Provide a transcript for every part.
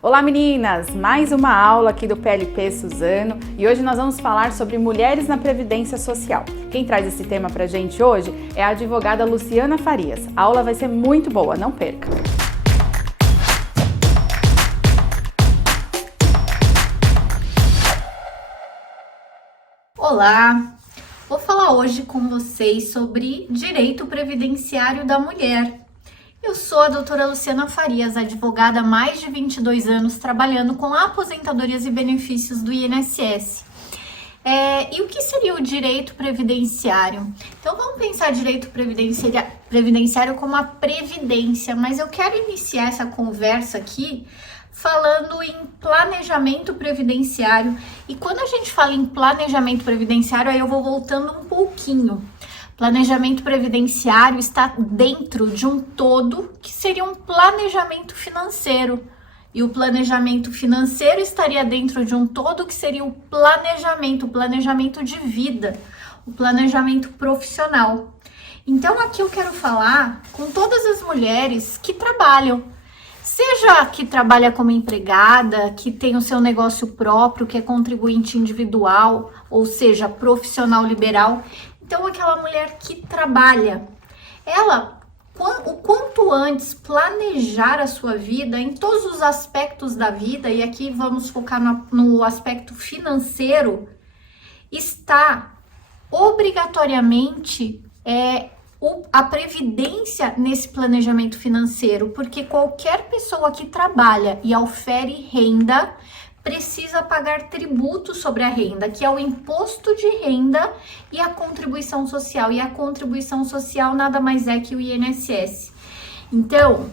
Olá meninas, mais uma aula aqui do PLP Suzano e hoje nós vamos falar sobre mulheres na Previdência Social. Quem traz esse tema pra gente hoje é a advogada Luciana Farias. A aula vai ser muito boa, não perca! Olá! Vou falar hoje com vocês sobre direito previdenciário da mulher. Eu sou a doutora Luciana Farias, advogada há mais de 22 anos trabalhando com aposentadorias e benefícios do INSS. E o que seria o direito previdenciário? Então vamos pensar direito previdenciário como a previdência, mas eu quero iniciar essa conversa aqui falando em planejamento previdenciário. E quando a gente fala em planejamento previdenciário, aí eu vou voltando um pouquinho. Planejamento previdenciário está dentro de um todo que seria um planejamento financeiro. E o planejamento financeiro estaria dentro de um todo que seria o planejamento de vida, o planejamento profissional. Então aqui eu quero falar com todas as mulheres que trabalham, seja que trabalha como empregada, que tem o seu negócio próprio, que é contribuinte individual, ou seja, profissional liberal. Então, aquela mulher que trabalha, ela, o quanto antes planejar a sua vida em todos os aspectos da vida, e aqui vamos focar no aspecto financeiro, está obrigatoriamente a previdência nesse planejamento financeiro, porque qualquer pessoa que trabalha e ofere renda precisa pagar tributo sobre a renda, que é o imposto de renda e a contribuição social. E a contribuição social nada mais é que o INSS. Então,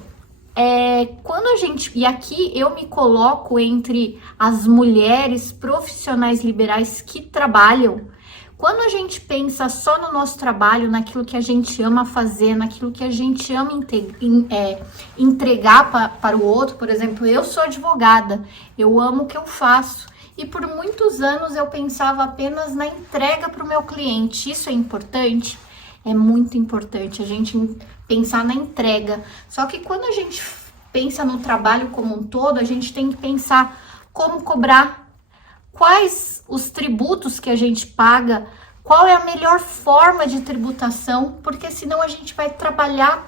quando a gente... E aqui eu me coloco entre as mulheres profissionais liberais que trabalham. Quando a gente pensa só no nosso trabalho, naquilo que a gente ama fazer, naquilo que a gente ama entregar para o outro, por exemplo, eu sou advogada, eu amo o que eu faço e por muitos anos eu pensava apenas na entrega para o meu cliente. Isso é importante? É muito importante a gente pensar na entrega. Só que quando a gente pensa no trabalho como um todo, a gente tem que pensar como cobrar, quais os tributos que a gente paga, qual é a melhor forma de tributação, porque senão a gente vai trabalhar,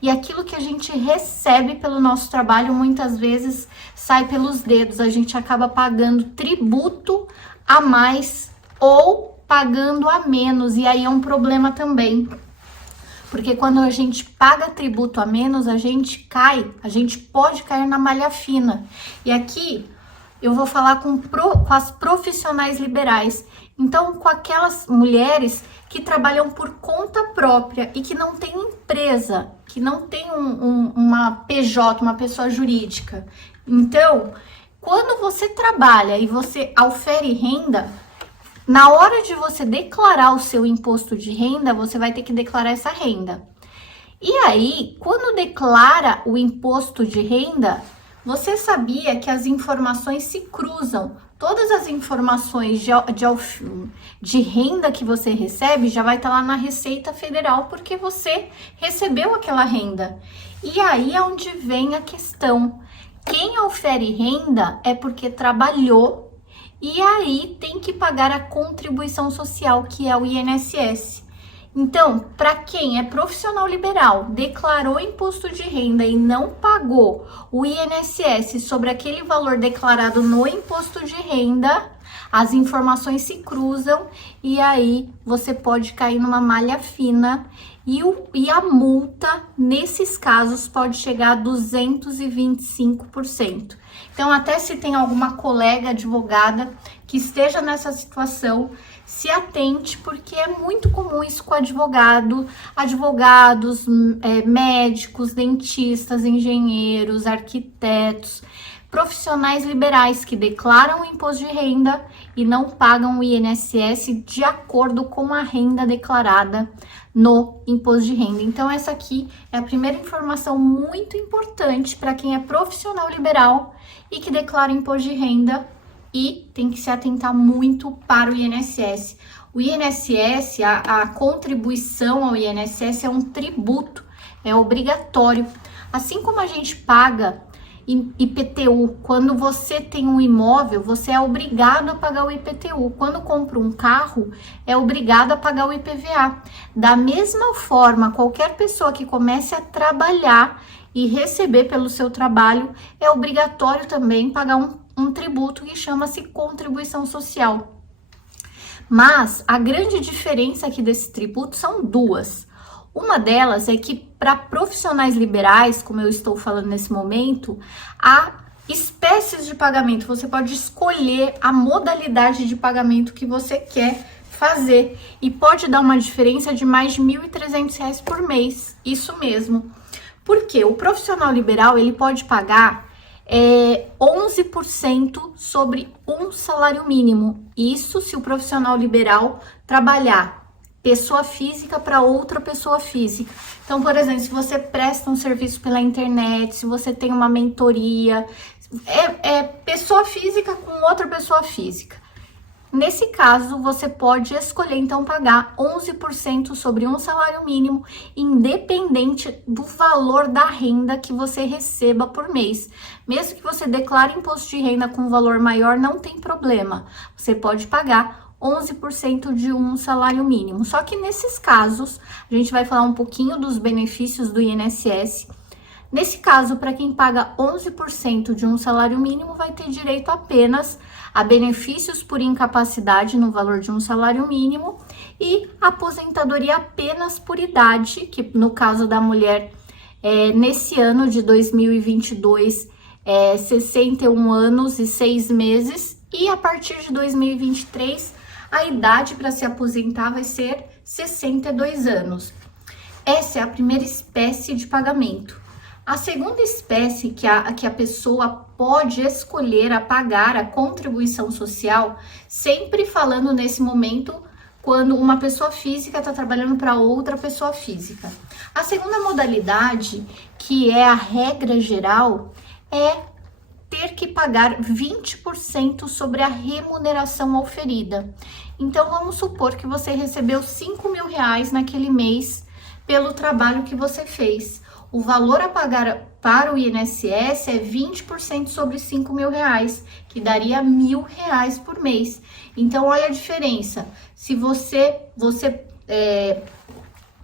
e aquilo que a gente recebe pelo nosso trabalho muitas vezes sai pelos dedos, a gente acaba pagando tributo a mais ou pagando a menos, e aí é um problema também. Porque quando a gente paga tributo a menos, a gente pode cair na malha fina. E aqui eu vou falar com as profissionais liberais. Então, com aquelas mulheres que trabalham por conta própria e que não tem empresa, que não tem uma PJ, uma pessoa jurídica. Então, quando você trabalha e você ofere renda, na hora de você declarar o seu imposto de renda, você vai ter que declarar essa renda. E aí, quando declara o imposto de renda, você sabia que as informações se cruzam? Todas as informações de renda que você recebe já vai estar lá na Receita Federal, porque você recebeu aquela renda. E aí é onde vem a questão. Quem ofere renda é porque trabalhou e aí tem que pagar a contribuição social, que é o INSS. Então, para quem é profissional liberal, declarou imposto de renda e não pagou o INSS sobre aquele valor declarado no imposto de renda, as informações se cruzam e aí você pode cair numa malha fina e a multa, nesses casos, pode chegar a 225%. Então, até se tem alguma colega advogada que esteja nessa situação, se atente, porque é muito comum isso com advogados, médicos, dentistas, engenheiros, arquitetos, profissionais liberais que declaram o imposto de renda e não pagam o INSS de acordo com a renda declarada no imposto de renda. Então, essa aqui é a primeira informação muito importante para quem é profissional liberal e que declara imposto de renda e tem que se atentar muito para o INSS. O INSS, a contribuição ao INSS é um tributo, é obrigatório. Assim como a gente paga IPTU. Quando você tem um imóvel, você é obrigado a pagar o IPTU. Quando compra um carro, é obrigado a pagar o IPVA. Da mesma forma, qualquer pessoa que comece a trabalhar e receber pelo seu trabalho, é obrigatório também pagar um tributo que chama-se contribuição social. Mas a grande diferença aqui desse tributo são duas. Uma delas é que para profissionais liberais, como eu estou falando nesse momento, há espécies de pagamento. Você pode escolher a modalidade de pagamento que você quer fazer e pode dar uma diferença de mais de R$ 1.300 por mês. Isso mesmo. Porque o profissional liberal ele pode pagar 11% sobre um salário mínimo. Isso se o profissional liberal trabalhar pessoa física para outra pessoa física. Então, por exemplo, se você presta um serviço pela internet, se você tem uma mentoria, é pessoa física com outra pessoa física. Nesse caso, você pode escolher, então, pagar 11% sobre um salário mínimo, independente do valor da renda que você receba por mês. Mesmo que você declare imposto de renda com um valor maior, não tem problema. Você pode pagar 11% de um salário mínimo. Só que nesses casos, a gente vai falar um pouquinho dos benefícios do INSS. Nesse caso, para quem paga 11% de um salário mínimo, vai ter direito apenas a benefícios por incapacidade no valor de um salário mínimo e aposentadoria apenas por idade, que no caso da mulher, nesse ano de 2022, 61 anos e 6 meses, e a partir de 2023, a idade para se aposentar vai ser 62 anos. Essa é a primeira espécie de pagamento. A segunda espécie que a pessoa pode escolher a pagar a contribuição social, sempre falando nesse momento quando uma pessoa física está trabalhando para outra pessoa física. A segunda modalidade, que é a regra geral, é ter que pagar 20% sobre a remuneração oferida. Então, vamos supor que você recebeu R$5.000 naquele mês pelo trabalho que você fez. O valor a pagar para o INSS é 20% sobre R$5.000, que daria R$1.000 por mês. Então, olha a diferença. Se você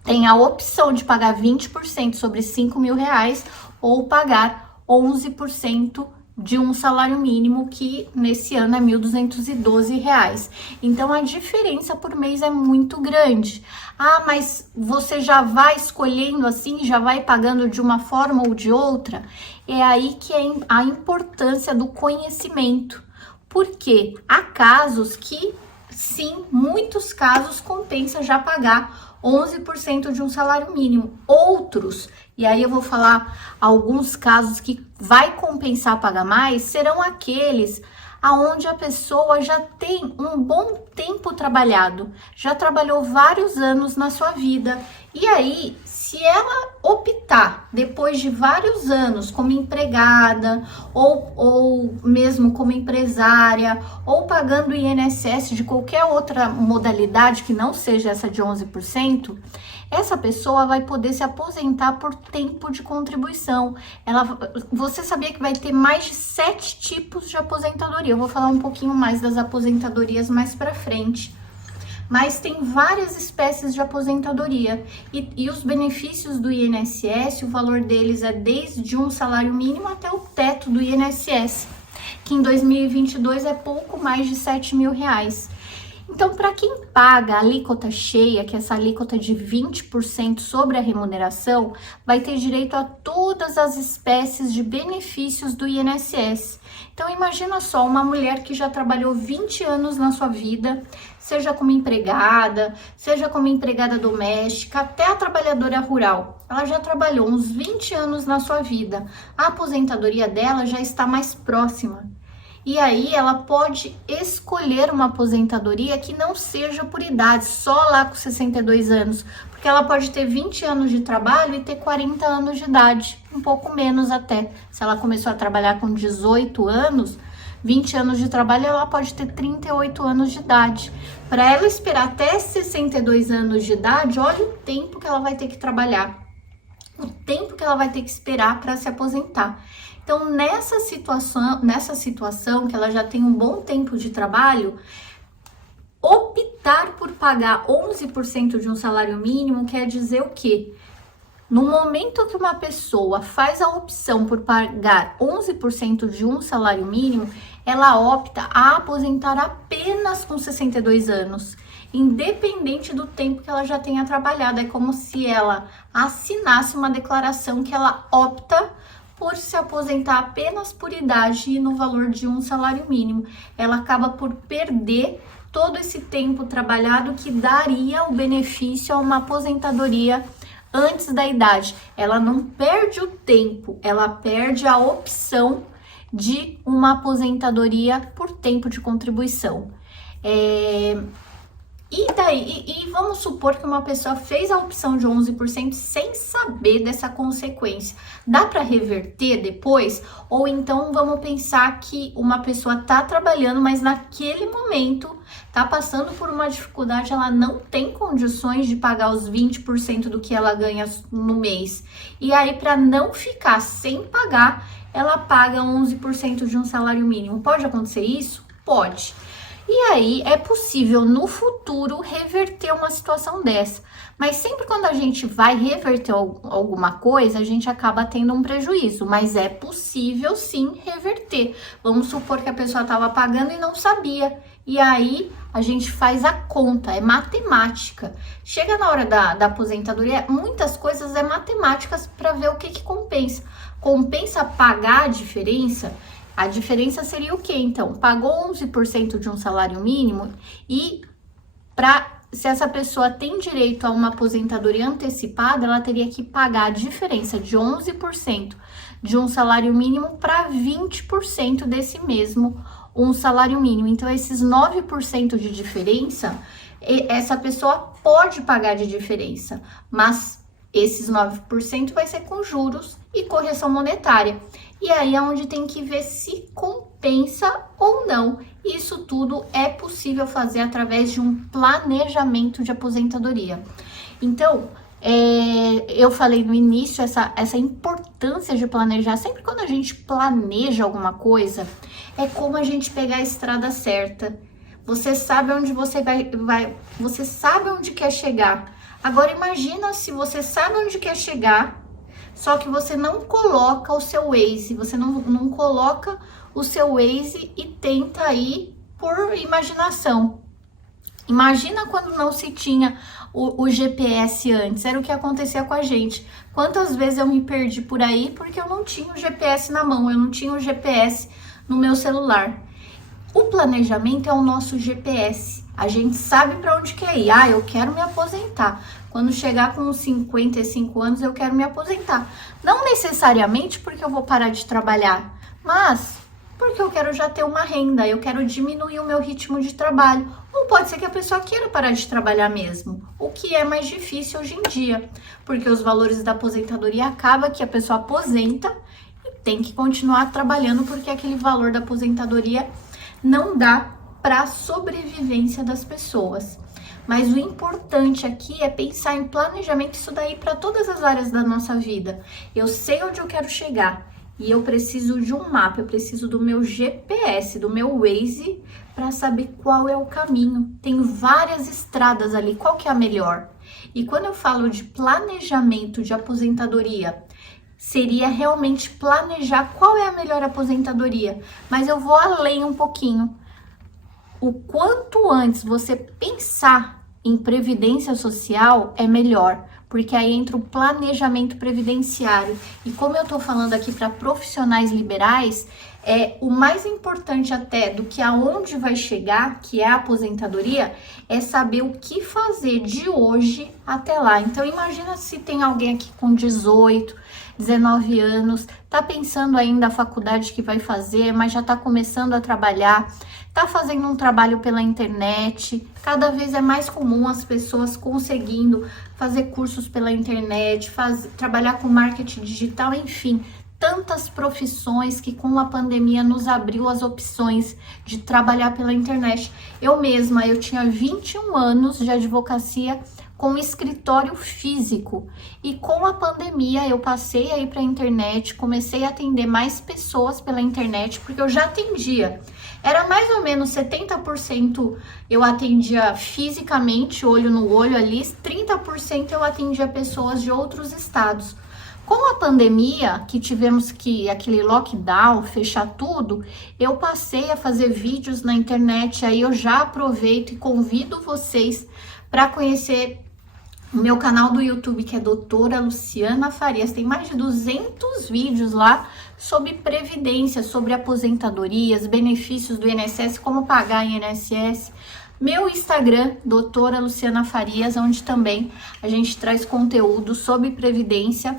tem a opção de pagar 20% sobre R$5.000 ou pagar 11% de um salário mínimo, que nesse ano é R$ 1.212. Então, a diferença por mês é muito grande. Ah, mas você já vai escolhendo assim, já vai pagando de uma forma ou de outra? É aí que é a importância do conhecimento. Porque há casos que, sim, muitos casos compensa já pagar 11% de um salário mínimo. Outros, e aí eu vou falar alguns casos que vai compensar pagar mais, serão aqueles aonde a pessoa já tem um bom tempo trabalhado, já trabalhou vários anos na sua vida. E aí, se ela optar, depois de vários anos como empregada, ou mesmo como empresária, ou pagando o INSS de qualquer outra modalidade que não seja essa de 11%, essa pessoa vai poder se aposentar por tempo de contribuição. Você sabia que vai ter mais de 7 tipos de aposentadoria? Eu vou falar um pouquinho mais das aposentadorias mais para frente. Mas tem várias espécies de aposentadoria e os benefícios do INSS, o valor deles é desde um salário mínimo até o teto do INSS, que em 2022 é pouco mais de R$7.000. Então, para quem paga a alíquota cheia, que é essa alíquota de 20% sobre a remuneração, vai ter direito a todas as espécies de benefícios do INSS. Então, imagina só, uma mulher que já trabalhou 20 anos na sua vida, seja como empregada doméstica, até a trabalhadora rural. Ela já trabalhou uns 20 anos na sua vida. A aposentadoria dela já está mais próxima. E aí ela pode escolher uma aposentadoria que não seja por idade, só lá com 62 anos, porque ela pode ter 20 anos de trabalho e ter 40 anos de idade, um pouco menos até. Se ela começou a trabalhar com 18 anos, 20 anos de trabalho, ela pode ter 38 anos de idade. Para ela esperar até 62 anos de idade, olha o tempo que ela vai ter que trabalhar, o tempo que ela vai ter que esperar para se aposentar. Então, nessa situação que ela já tem um bom tempo de trabalho, optar por pagar 11% de um salário mínimo quer dizer o quê? No momento que uma pessoa faz a opção por pagar 11% de um salário mínimo, ela opta a aposentar apenas com 62 anos, independente do tempo que ela já tenha trabalhado. É como se ela assinasse uma declaração que ela opta por se aposentar apenas por idade e no valor de um salário mínimo. Ela acaba por perder todo esse tempo trabalhado que daria o benefício a uma aposentadoria antes da idade. Ela não perde o tempo, ela perde a opção de uma aposentadoria por tempo de contribuição. E vamos supor que uma pessoa fez a opção de 11% sem saber dessa consequência. Dá para reverter depois? Ou então vamos pensar que uma pessoa está trabalhando, mas naquele momento está passando por uma dificuldade, ela não tem condições de pagar os 20% do que ela ganha no mês. E aí, para não ficar sem pagar, ela paga 11% de um salário mínimo. Pode acontecer isso? Pode. E aí é possível no futuro reverter uma situação dessa. Mas sempre quando a gente vai reverter alguma coisa, a gente acaba tendo um prejuízo. Mas é possível sim reverter. Vamos supor que a pessoa estava pagando e não sabia. E aí a gente faz a conta, é matemática. Chega na hora da aposentadoria, muitas coisas é matemáticas para ver o que compensa. Compensa pagar a diferença? A diferença seria o quê? Então, pagou 11% de um salário mínimo e se essa pessoa tem direito a uma aposentadoria antecipada, ela teria que pagar a diferença de 11% de um salário mínimo para 20% desse mesmo um salário mínimo. Então, esses 9% de diferença, essa pessoa pode pagar de diferença, mas esses 9% vai ser com juros e correção monetária. E aí é onde tem que ver se compensa ou não. Isso tudo é possível fazer através de um planejamento de aposentadoria. Então, eu falei no início essa importância de planejar. Sempre quando a gente planeja alguma coisa, é como a gente pegar a estrada certa. Você sabe onde você vai, você sabe onde quer chegar. Agora imagina se você sabe onde quer chegar, só que você não coloca o seu Waze, você não coloca o seu Waze e tenta ir por imaginação. Imagina quando não se tinha o GPS antes, era o que acontecia com a gente. Quantas vezes eu me perdi por aí porque eu não tinha o GPS na mão, eu não tinha o GPS no meu celular. O planejamento é o nosso GPS. A gente sabe para onde quer ir. Eu quero me aposentar. Quando chegar com 55 anos, eu quero me aposentar. Não necessariamente porque eu vou parar de trabalhar, mas porque eu quero já ter uma renda, eu quero diminuir o meu ritmo de trabalho. Ou pode ser que a pessoa queira parar de trabalhar mesmo, o que é mais difícil hoje em dia, porque os valores da aposentadoria acaba que a pessoa aposenta e tem que continuar trabalhando porque aquele valor da aposentadoria não dá para a sobrevivência das pessoas. Mas o importante aqui é pensar em planejamento, isso daí para todas as áreas da nossa vida. Eu sei onde eu quero chegar e eu preciso de um mapa, eu preciso do meu GPS, do meu Waze, para saber qual é o caminho. Tem várias estradas ali, qual que é a melhor? E quando eu falo de planejamento de aposentadoria, seria realmente planejar qual é a melhor aposentadoria. Mas eu vou além um pouquinho. O quanto antes você pensar em previdência social é melhor, porque aí entra o planejamento previdenciário. E como eu tô falando aqui para profissionais liberais, o mais importante até do que aonde vai chegar, que é a aposentadoria, é saber o que fazer de hoje até lá. Então imagina se tem alguém aqui com 18, 19 anos, tá pensando ainda a faculdade que vai fazer, mas já tá começando a trabalhar, tá fazendo um trabalho pela internet. Cada vez é mais comum as pessoas conseguindo fazer cursos pela internet, trabalhar com marketing digital, enfim, tantas profissões que com a pandemia nos abriu as opções de trabalhar pela internet. Eu mesma, eu tinha 21 anos de advocacia com escritório físico. E com a pandemia eu passei aí para a internet, comecei a atender mais pessoas pela internet, porque eu já atendia. Era mais ou menos 70% eu atendia fisicamente, olho no olho ali, 30% eu atendia pessoas de outros estados. Com a pandemia, que tivemos que aquele lockdown, fechar tudo, eu passei a fazer vídeos na internet, aí eu já aproveito e convido vocês para conhecer o meu canal do YouTube, que é Doutora Luciana Farias. Tem mais de 200 vídeos lá sobre previdência, sobre aposentadorias, benefícios do INSS, como pagar INSS. Meu Instagram, Doutora Luciana Farias, onde também a gente traz conteúdo sobre previdência.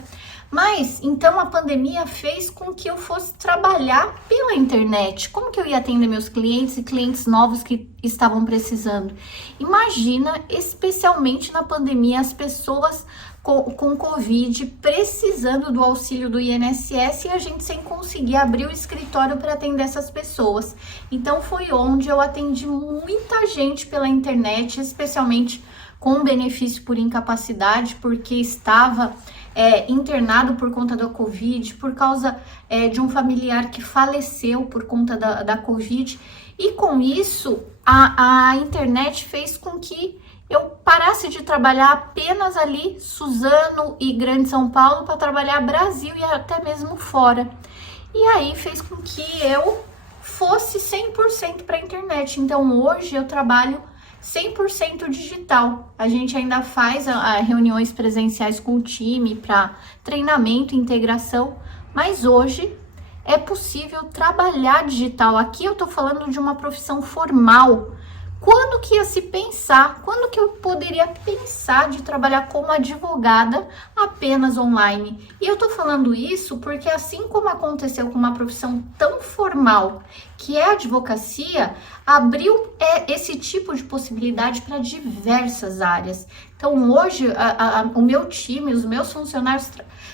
Mas, então, a pandemia fez com que eu fosse trabalhar pela internet. Como que eu ia atender meus clientes e clientes novos que estavam precisando? Imagina, especialmente na pandemia, as pessoas com Covid precisando do auxílio do INSS e a gente sem conseguir abrir o escritório para atender essas pessoas. Então, foi onde eu atendi muita gente pela internet, especialmente com benefício por incapacidade, porque estava internado por conta da Covid, por causa de um familiar que faleceu por conta da Covid. E com isso, a internet fez com que eu parasse de trabalhar apenas ali, Suzano e Grande São Paulo, para trabalhar Brasil e até mesmo fora. E aí fez com que eu fosse 100% para a internet. Então hoje eu trabalho 100% digital. A gente ainda faz reuniões presenciais com o time para treinamento, integração, mas hoje é possível trabalhar digital. Aqui eu tô falando de uma profissão formal. Quando que ia se pensar? Quando que eu poderia pensar de trabalhar como advogada apenas online? E eu tô falando isso porque assim como aconteceu com uma profissão tão formal que é a advocacia, abriu esse tipo de possibilidade para diversas áreas. Então hoje o meu time, os meus funcionários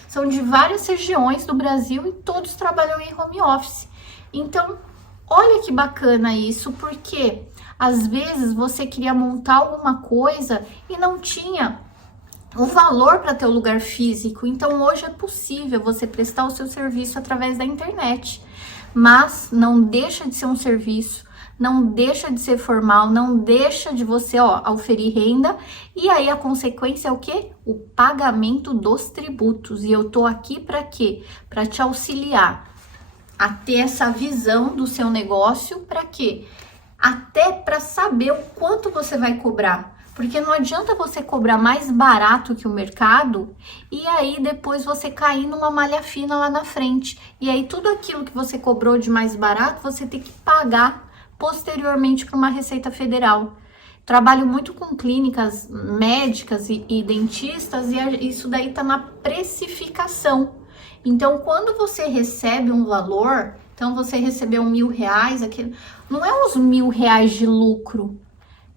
são de várias regiões do Brasil e todos trabalham em home office. Então olha que bacana isso, porque às vezes você queria montar alguma coisa e não tinha o valor para ter o lugar físico. Então hoje é possível você prestar o seu serviço através da internet. Mas não deixa de ser um serviço, não deixa de ser formal, não deixa de você oferir renda. E aí a consequência é o quê? O pagamento dos tributos. E eu tô aqui para quê? Para te auxiliar a ter essa visão do seu negócio. Para quê? Até para saber o quanto você vai cobrar. Porque não adianta você cobrar mais barato que o mercado e aí depois você cair numa malha fina lá na frente. E aí tudo aquilo que você cobrou de mais barato, você tem que pagar posteriormente para uma Receita Federal. Trabalho muito com clínicas médicas e dentistas e isso daí tá na precificação. Então, quando você recebe um valor, então você recebeu R$1.000, aquele, não é os R$1.000 de lucro.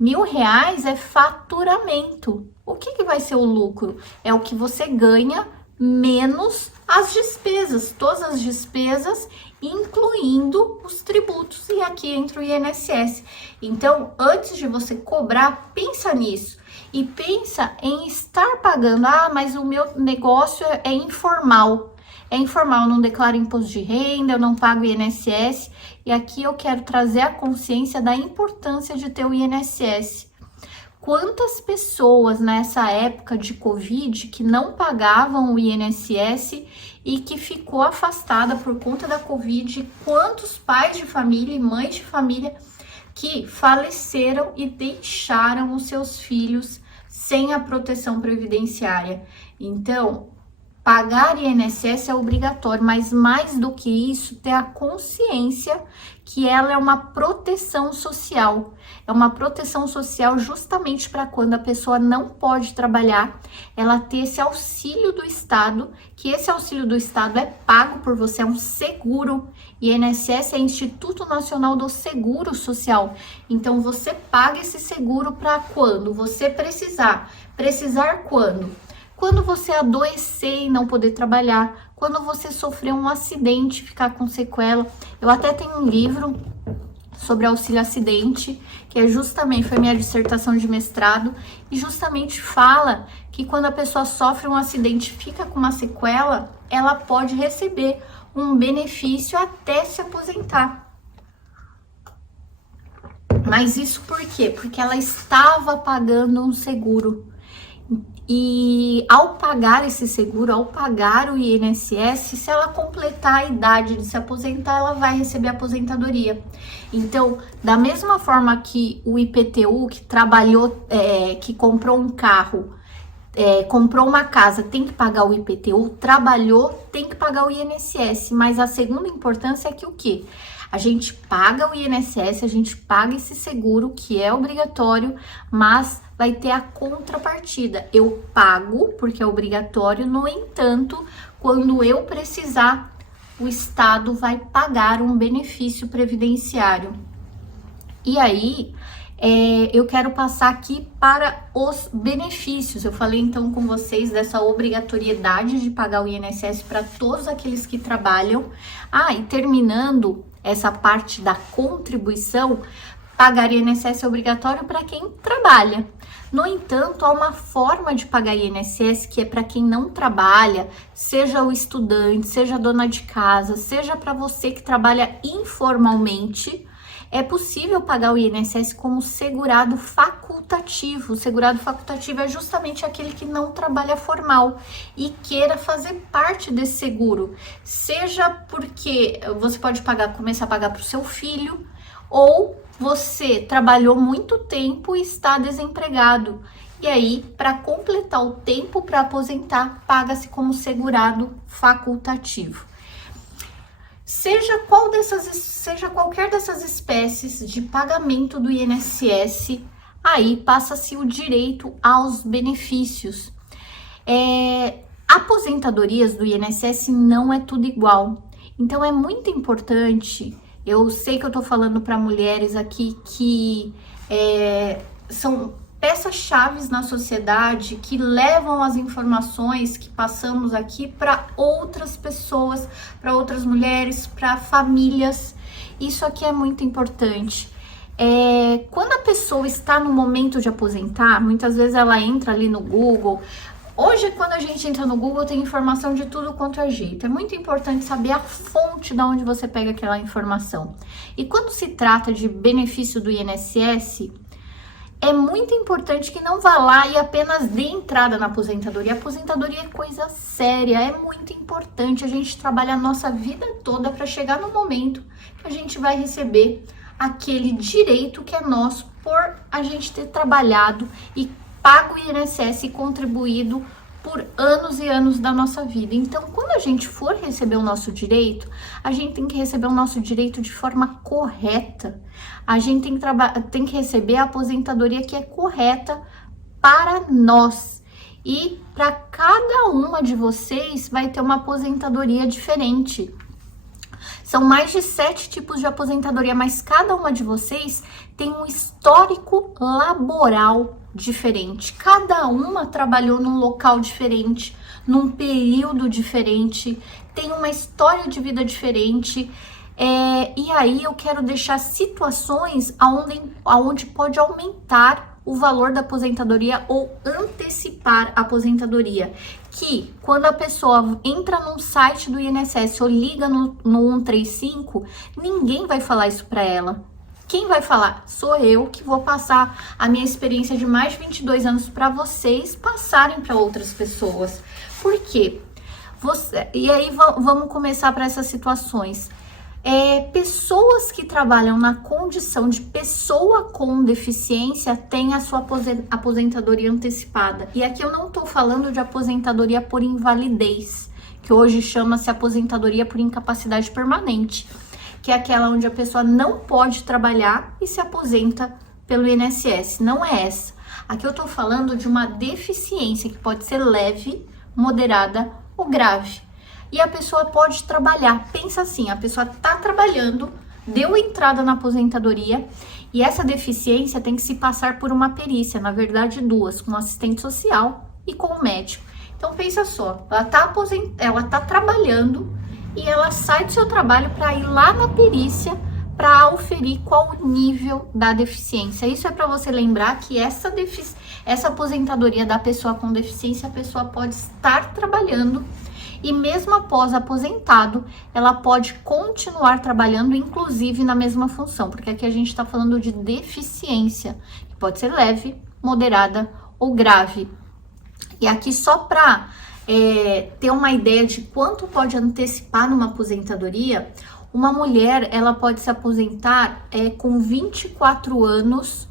R$1.000 é faturamento. O que vai ser o lucro? É o que você ganha menos as despesas, todas as despesas, incluindo os tributos. E aqui entra o INSS. Então, antes de você cobrar, pensa nisso. E pensa em estar pagando. Ah, mas o meu negócio é informal. É informal, eu não declaro imposto de renda, eu não pago INSS. E aqui eu quero trazer a consciência da importância de ter o INSS. Quantas pessoas nessa época de Covid que não pagavam o INSS e que ficou afastada por conta da Covid? Quantos pais de família e mães de família que faleceram e deixaram os seus filhos sem a proteção previdenciária? Então, pagar INSS é obrigatório, mas mais do que isso, ter a consciência que ela é uma proteção social. É uma proteção social justamente para quando a pessoa não pode trabalhar, ela ter esse auxílio do Estado, que esse auxílio do Estado é pago por você, é um seguro. INSS é Instituto Nacional do Seguro Social. Então, você paga esse seguro para quando você precisar. Precisar quando? Quando você adoecer e não poder trabalhar, quando você sofrer um acidente, ficar com sequela. Eu até tenho um livro sobre auxílio acidente, que é justamente, foi minha dissertação de mestrado, e justamente fala que quando a pessoa sofre um acidente e fica com uma sequela, ela pode receber um benefício até se aposentar. Mas isso por quê? Porque ela estava pagando um seguro. E ao pagar esse seguro, ao pagar o INSS, se ela completar a idade de se aposentar, ela vai receber aposentadoria. Então, da mesma forma que o IPTU, que trabalhou, que comprou um carro, comprou uma casa, tem que pagar o IPTU, trabalhou, tem que pagar o INSS. Mas a segunda importância é que o quê? A gente paga o INSS, a gente paga esse seguro, que é obrigatório, mas vai ter a contrapartida. Eu pago, porque é obrigatório, no entanto, quando eu precisar, o Estado vai pagar um benefício previdenciário. E aí, eu quero passar aqui para os benefícios. Eu falei então com vocês dessa obrigatoriedade de pagar o INSS para todos aqueles que trabalham. E terminando essa parte da contribuição, pagar INSS é obrigatório para quem trabalha. No entanto, há uma forma de pagar INSS que é para quem não trabalha, seja o estudante, seja a dona de casa, seja para você que trabalha informalmente. É possível pagar o INSS como segurado facultativo. O segurado facultativo é justamente aquele que não trabalha formal e queira fazer parte desse seguro. Seja porque você pode começar a pagar para o seu filho, ou você trabalhou muito tempo e está desempregado. E aí, para completar o tempo para aposentar, paga-se como segurado facultativo. Seja qualquer dessas espécies de pagamento do INSS, aí passa-se o direito aos benefícios. Aposentadorias do INSS não é tudo igual. Então é muito importante, eu sei que eu tô falando para mulheres aqui que são peças-chave na sociedade, que levam as informações que passamos aqui para outras pessoas, para outras mulheres, para famílias. Isso aqui é muito importante. Quando a pessoa está no momento de aposentar, muitas vezes ela entra ali no Google. Hoje, quando a gente entra no Google, tem informação de tudo quanto é jeito. É muito importante saber a fonte de onde você pega aquela informação. E quando se trata de benefício do INSS, é muito importante que não vá lá e apenas dê entrada na aposentadoria. A aposentadoria é coisa séria, é muito importante. A gente trabalha a nossa vida toda para chegar no momento que a gente vai receber aquele direito que é nosso por a gente ter trabalhado e pago o INSS e contribuído por anos e anos da nossa vida. Então, quando a gente for receber o nosso direito, a gente tem que receber o nosso direito de forma correta. A gente tem que receber a aposentadoria que é correta para nós. E para cada uma de vocês vai ter uma aposentadoria diferente. São mais de 7 tipos de aposentadoria, mas cada uma de vocês tem um histórico laboral diferente. Cada uma trabalhou num local diferente, num período diferente, tem uma história de vida diferente. E aí eu quero deixar situações onde pode aumentar o valor da aposentadoria ou antecipar a aposentadoria. Que quando a pessoa entra num site do INSS ou liga no 135, ninguém vai falar isso para ela. Quem vai falar? Sou eu, que vou passar a minha experiência de mais de 22 anos para vocês passarem para outras pessoas. Por quê? E aí vamos começar para essas situações. Pessoas que trabalham na condição de pessoa com deficiência têm a sua aposentadoria antecipada. E aqui eu não estou falando de aposentadoria por invalidez, que hoje chama-se aposentadoria por incapacidade permanente, que é aquela onde a pessoa não pode trabalhar e se aposenta pelo INSS. Não é essa. Aqui eu estou falando de uma deficiência que pode ser leve, moderada ou grave. E a pessoa pode trabalhar. Pensa assim, a pessoa está trabalhando, deu entrada na aposentadoria e essa deficiência tem que se passar por uma perícia, na verdade 2, com o assistente social e com o médico. Então pensa só, ela tá trabalhando e ela sai do seu trabalho para ir lá na perícia para auferir qual o nível da deficiência. Isso é para você lembrar que essa aposentadoria da pessoa com deficiência, a pessoa pode estar trabalhando e mesmo após aposentado, ela pode continuar trabalhando, inclusive na mesma função, porque aqui a gente está falando de deficiência, que pode ser leve, moderada ou grave. E aqui só para ter uma ideia de quanto pode antecipar numa aposentadoria, uma mulher ela pode se aposentar com 24 anos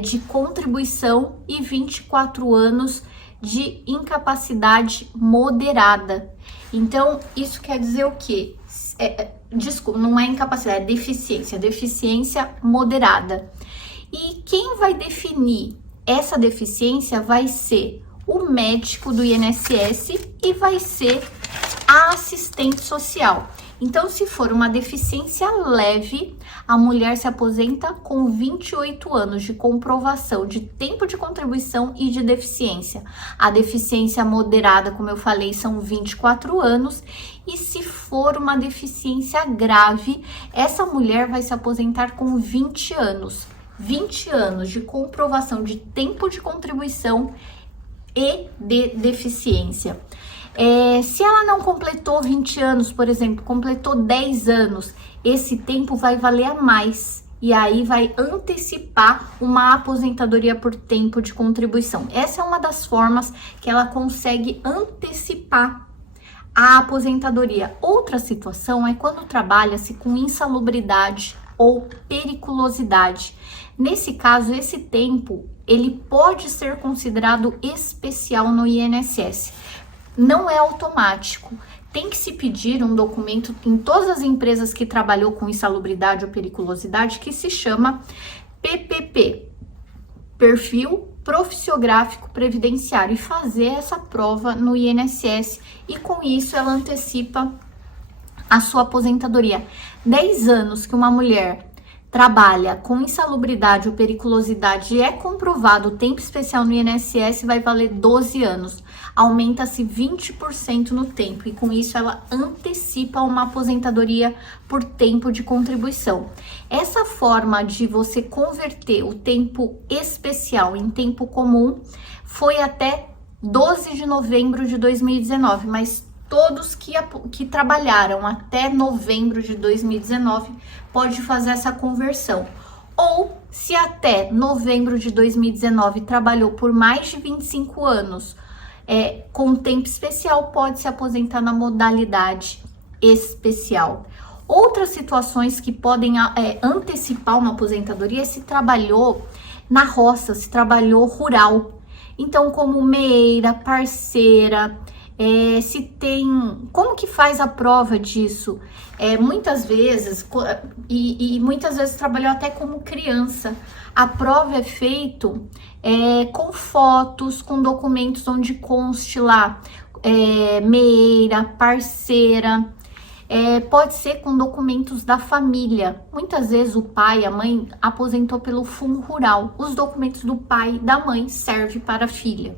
de contribuição e 24 anos de incapacidade moderada. Então, isso quer dizer o quê? Desculpa, não é incapacidade, é deficiência moderada. E quem vai definir essa deficiência vai ser o médico do INSS e vai ser a assistente social. Então, se for uma deficiência leve, a mulher se aposenta com 28 anos de comprovação de tempo de contribuição e de deficiência. A deficiência moderada, como eu falei, são 24 anos. E se for uma deficiência grave, essa mulher vai se aposentar com 20 anos. 20 anos de comprovação de tempo de contribuição e de deficiência. Se ela não completou 20 anos, por exemplo, completou 10 anos, esse tempo vai valer a mais e aí vai antecipar uma aposentadoria por tempo de contribuição. Essa é uma das formas que ela consegue antecipar a aposentadoria. Outra situação é quando trabalha-se com insalubridade ou periculosidade. Nesse caso, esse tempo, ele pode ser considerado especial no INSS. Não é automático. Tem que se pedir um documento em todas as empresas que trabalhou com insalubridade ou periculosidade, que se chama PPP, Perfil Profissiográfico Previdenciário, e fazer essa prova no INSS. E com isso ela antecipa a sua aposentadoria. 10 anos que uma mulher trabalha com insalubridade ou periculosidade e é comprovado o tempo especial no INSS, vai valer 12 anos. Aumenta-se 20% no tempo e com isso ela antecipa uma aposentadoria por tempo de contribuição. Essa forma de você converter o tempo especial em tempo comum foi até 12 de novembro de 2019, mas todos que trabalharam até novembro de 2019 pode fazer essa conversão. Ou se até novembro de 2019 trabalhou por mais de 25 anos com tempo especial, pode se aposentar na modalidade especial. Outras situações que podem antecipar uma aposentadoria é se trabalhou na roça, se trabalhou rural. Então, como meeira, parceira, se tem... Como que faz a prova disso? Muitas vezes, e muitas vezes trabalhou até como criança. A prova é feita com fotos, com documentos onde conste lá meeira, parceira. Pode ser com documentos da família. Muitas vezes o pai, a mãe aposentou pelo fundo rural. Os documentos do pai e da mãe servem para a filha.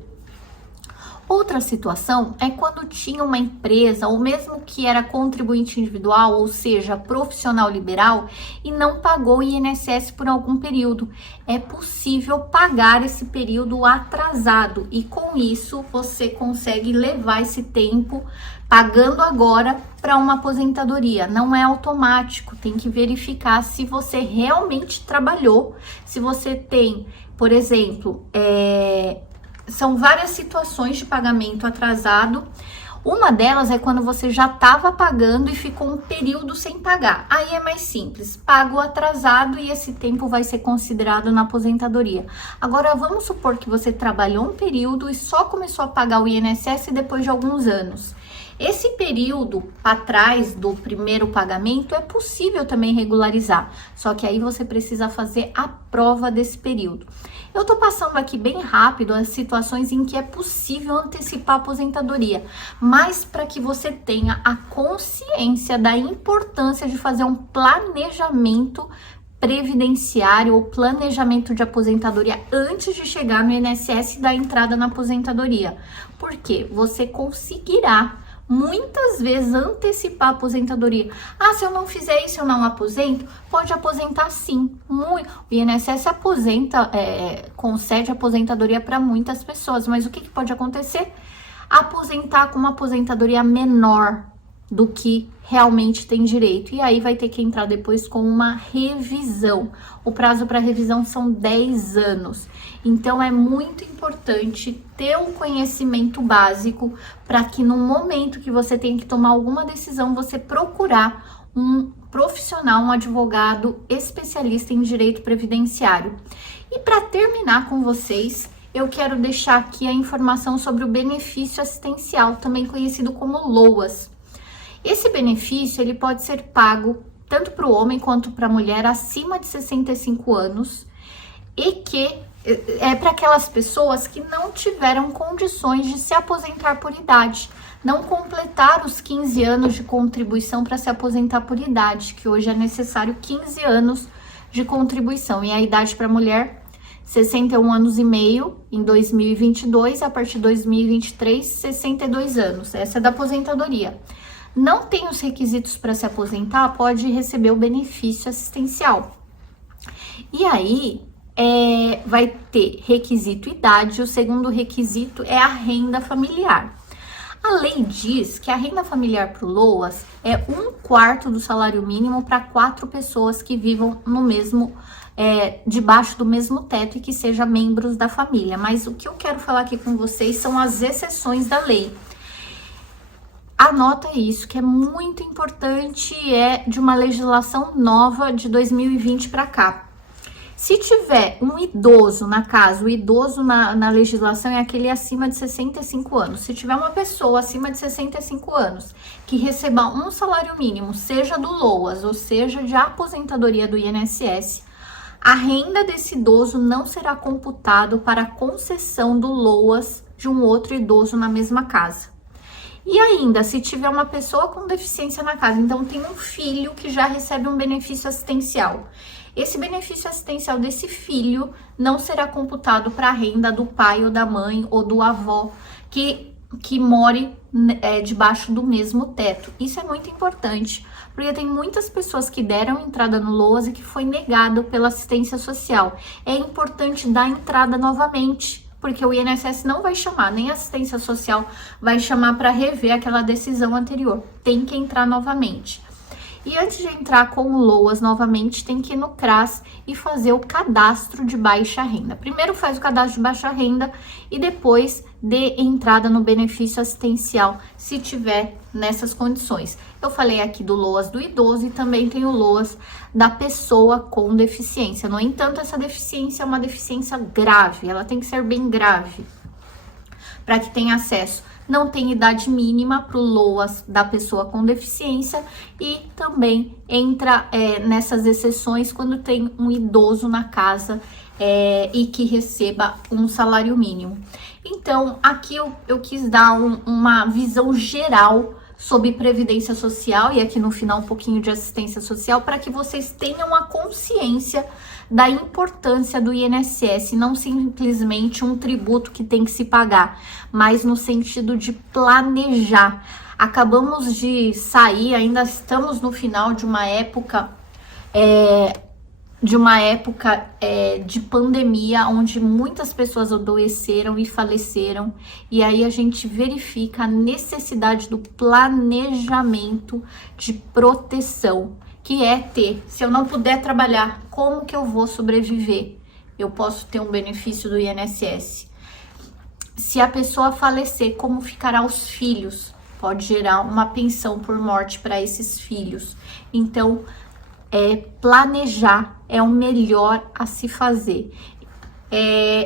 Outra situação é quando tinha uma empresa, ou mesmo que era contribuinte individual, ou seja, profissional liberal, e não pagou o INSS por algum período. É possível pagar esse período atrasado e com isso você consegue levar esse tempo pagando agora para uma aposentadoria. Não é automático, tem que verificar se você realmente trabalhou, se você tem, por exemplo, são várias situações de pagamento atrasado. Uma delas é quando você já estava pagando e ficou um período sem pagar. Aí é mais simples, paga o atrasado e esse tempo vai ser considerado na aposentadoria. Agora vamos supor que você trabalhou um período e só começou a pagar o INSS depois de alguns anos. Esse período para trás do primeiro pagamento é possível também regularizar, só que aí você precisa fazer a prova desse período. Eu tô passando aqui bem rápido as situações em que é possível antecipar a aposentadoria, mas para que você tenha a consciência da importância de fazer um planejamento previdenciário ou planejamento de aposentadoria antes de chegar no INSS e dar entrada na aposentadoria, porque você conseguirá muitas vezes antecipar a aposentadoria. Ah, se eu não fizer isso, eu não aposento? Pode aposentar sim. O INSS concede aposentadoria para muitas pessoas, mas o que pode acontecer? Aposentar com uma aposentadoria menor do que realmente tem direito. E aí vai ter que entrar depois com uma revisão. O prazo para revisão são 10 anos. Então é muito importante ter um conhecimento básico para que no momento que você tem que tomar alguma decisão, você procurar um profissional, um advogado especialista em direito previdenciário. E para terminar com vocês, eu quero deixar aqui a informação sobre o benefício assistencial, também conhecido como LOAS. Esse benefício ele pode ser pago tanto para o homem quanto para a mulher acima de 65 anos e que é para aquelas pessoas que não tiveram condições de se aposentar por idade, não completaram os 15 anos de contribuição para se aposentar por idade, que hoje é necessário 15 anos de contribuição. E a idade para a mulher, 61 anos e meio em 2022, a partir de 2023, 62 anos. Essa é da aposentadoria. Não tem os requisitos para se aposentar, pode receber o benefício assistencial. E aí, vai ter requisito idade, o segundo requisito é a renda familiar. A lei diz que a renda familiar para o LOAS é 1/4 do salário mínimo para 4 pessoas que vivam no mesmo, debaixo do mesmo teto e que sejam membros da família. Mas o que eu quero falar aqui com vocês são as exceções da lei. Anota isso, que é muito importante, é de uma legislação nova de 2020 para cá. Se tiver um idoso na casa, o idoso na legislação é aquele acima de 65 anos. Se tiver uma pessoa acima de 65 anos que receba um salário mínimo, seja do LOAS ou seja de aposentadoria do INSS, a renda desse idoso não será computado para a concessão do LOAS de um outro idoso na mesma casa. E ainda, se tiver uma pessoa com deficiência na casa, então tem um filho que já recebe um benefício assistencial. Esse benefício assistencial desse filho não será computado para a renda do pai ou da mãe ou do avô que more debaixo do mesmo teto. Isso é muito importante, porque tem muitas pessoas que deram entrada no LOAS e que foi negado pela assistência social. É importante dar entrada novamente, porque o INSS não vai chamar, nem a assistência social vai chamar para rever aquela decisão anterior. Tem que entrar novamente. E antes de entrar com o LOAS novamente, tem que ir no CRAS e fazer o cadastro de baixa renda. Primeiro faz o cadastro de baixa renda e depois dê entrada no benefício assistencial, se tiver nessas condições. Eu falei aqui do LOAS do idoso e também tem o LOAS da pessoa com deficiência. No entanto, essa deficiência é uma deficiência grave, ela tem que ser bem grave para que tenha acesso. Não tem idade mínima para o LOAS da pessoa com deficiência e também entra nessas exceções quando tem um idoso na casa e que receba um salário mínimo. Então, aqui eu quis dar uma visão geral sobre previdência social e aqui no final um pouquinho de assistência social para que vocês tenham a consciência da importância do INSS, não simplesmente um tributo que tem que se pagar, mas no sentido de planejar. Acabamos de sair, ainda estamos no final de uma época de pandemia, onde muitas pessoas adoeceram e faleceram, e aí a gente verifica a necessidade do planejamento de proteção, que é ter, se eu não puder trabalhar, como que eu vou sobreviver? Eu posso ter um benefício do INSS. Se a pessoa falecer, como ficará os filhos? Pode gerar uma pensão por morte para esses filhos. Então, planejar é o melhor a se fazer.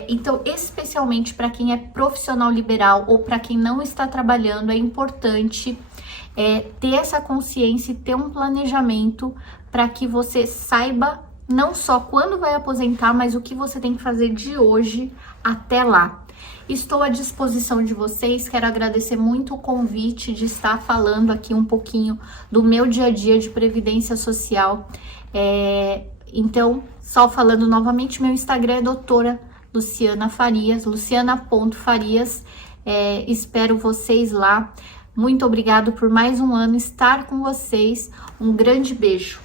Então, especialmente para quem é profissional liberal ou para quem não está trabalhando, é importante ter essa consciência e ter um planejamento para que você saiba não só quando vai aposentar, mas o que você tem que fazer de hoje até lá. Estou à disposição de vocês, quero agradecer muito o convite de estar falando aqui um pouquinho do meu dia a dia de previdência social. Então, só falando novamente, meu Instagram é doutora Luciana Farias, luciana.farias. Espero vocês lá. Muito obrigado por mais um ano estar com vocês. Um grande beijo.